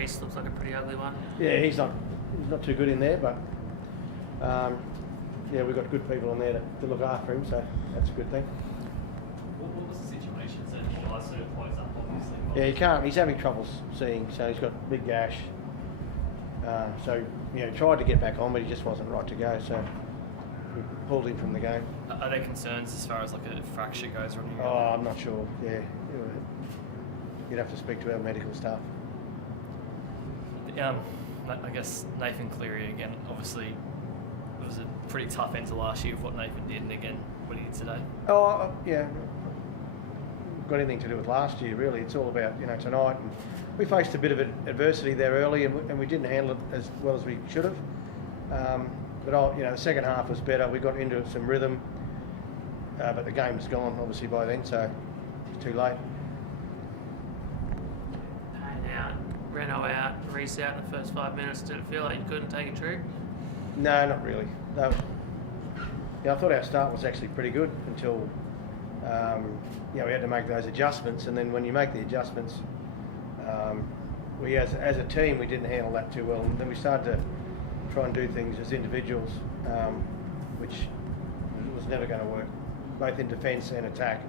Reece looks like a pretty ugly one. Yeah, he's not too good in there, but yeah, we've got good people in there to look after him, so that's a good thing. What was the situation that your eyes sort of closed up, obviously? Yeah, he can't. He's having trouble seeing, so he's got a big gash. So, you know, tried to get back on, but he just wasn't right to go, so we pulled him from the game. Are there concerns as far as like a fracture goes or anything? Oh, I'm not sure. Yeah, you'd have to speak to our medical staff. I guess Nathan Cleary again, obviously it was a pretty tough end to last year of what Nathan did, and again what he did today. Oh, yeah. Got anything to do with last year, really. It's all about, you know, tonight. And we faced a bit of adversity there early, and we didn't handle it as well as we should have. But you know, the second half was better. We got into some rhythm, but the game was gone obviously by then, so it's too late. Payne out, Reno out, Reece out in the first 5 minutes. Did it feel like you couldn't take a trick? No, not really. No. Yeah, I thought our start was actually pretty good until you know, we had to make those adjustments, and then when you make the adjustments, we as a team we didn't handle that too well, and then we started to try and do things as individuals, which was never going to work, both in defence and attack.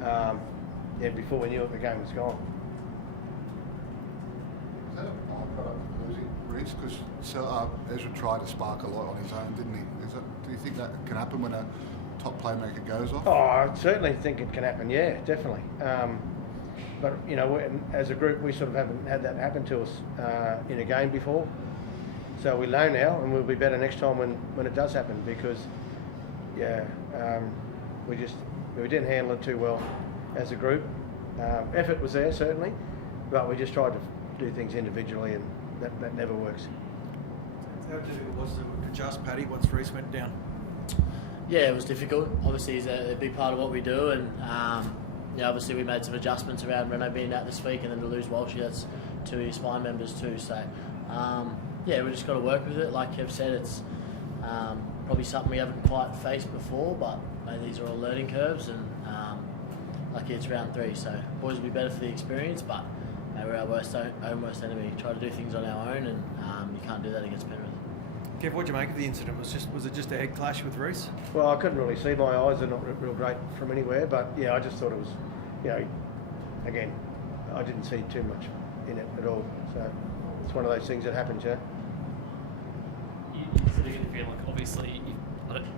Yeah, before we knew it, the game was gone. Is that a byproduct of losing Reece? Because Ezra tried to spark a lot on his own, didn't he? Do you think that can happen when a top playmaker goes off? Oh, I certainly think it can happen. Yeah, definitely. But you know, as a group, we sort of haven't had that happen to us in a game before. So we know now, and we'll be better next time when it does happen. Because yeah, we didn't handle it too well as a group. Effort was there certainly, but we just tried to do things individually, and that never works. How difficult was it to adjust, Paddy, once Reece went down? Yeah, it was difficult. Obviously, he's a big part of what we do, and yeah, obviously we made some adjustments around Reno being out this week, and then to lose Walshy, that's two of his spine members too. So yeah, we just got to work with it. Like Kev said, it's probably something we haven't quite faced before, but these are all learning curves, and lucky it's round 3, so boys will be better for the experience, but we're our own worst enemy. Try to do things on our own, and you can't do that against Penrith. Kev, what did you make of the incident? Was it just a head clash with Reece? Well, I couldn't really see. My eyes are not real great from anywhere, but yeah, I just thought it was, you know, again, I didn't see too much in it at all. So it's one of those things that happens, yeah. You sort of get the feeling like obviously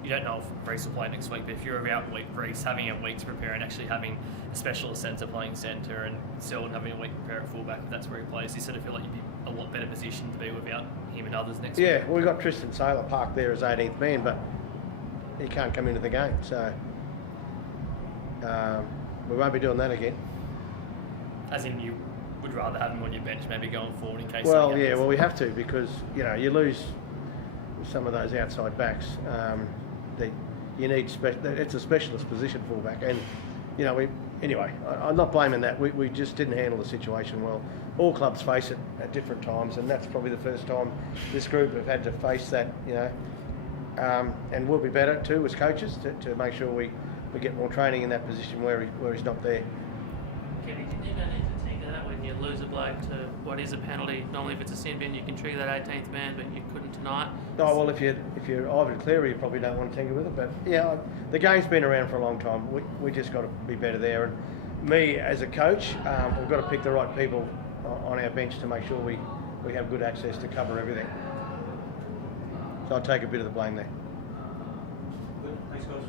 you don't know if Reece will play next week, but if you're about Reece having a week to prepare and actually having a specialist centre playing centre and Selwyn having a week to prepare at fullback, if that's where he plays, you sort of feel like you'd be a lot better positioned to be without him and others next week. Yeah, well, we've got Tristan Saylor parked there as 18th man, but he can't come into the game, so we won't be doing that again. As in, you would rather have him on your bench maybe going forward in case... Well, yeah, well, we have to, because, you know, you lose some of those outside backs. You need it's a specialist position fullback, and you know anyway. I'm not blaming that. We just didn't handle the situation well. All clubs face it at different times, and that's probably the first time this group have had to face that. You know, and we'll be better too as coaches to make sure we get more training in that position where he's not there. Kevvie, you don't need to take that when you lose a bloke to what is a penalty. Normally, if it's a sin bin, you can trigger that 18th man, but you couldn't tonight. Oh well, if you're Ivan Cleary, you probably don't want to tinker with it. But yeah, the game's been around for a long time. We just got to be better there. And me as a coach, we've got to pick the right people on our bench to make sure we have good access to cover everything. So I'll take a bit of the blame there. Thanks, guys.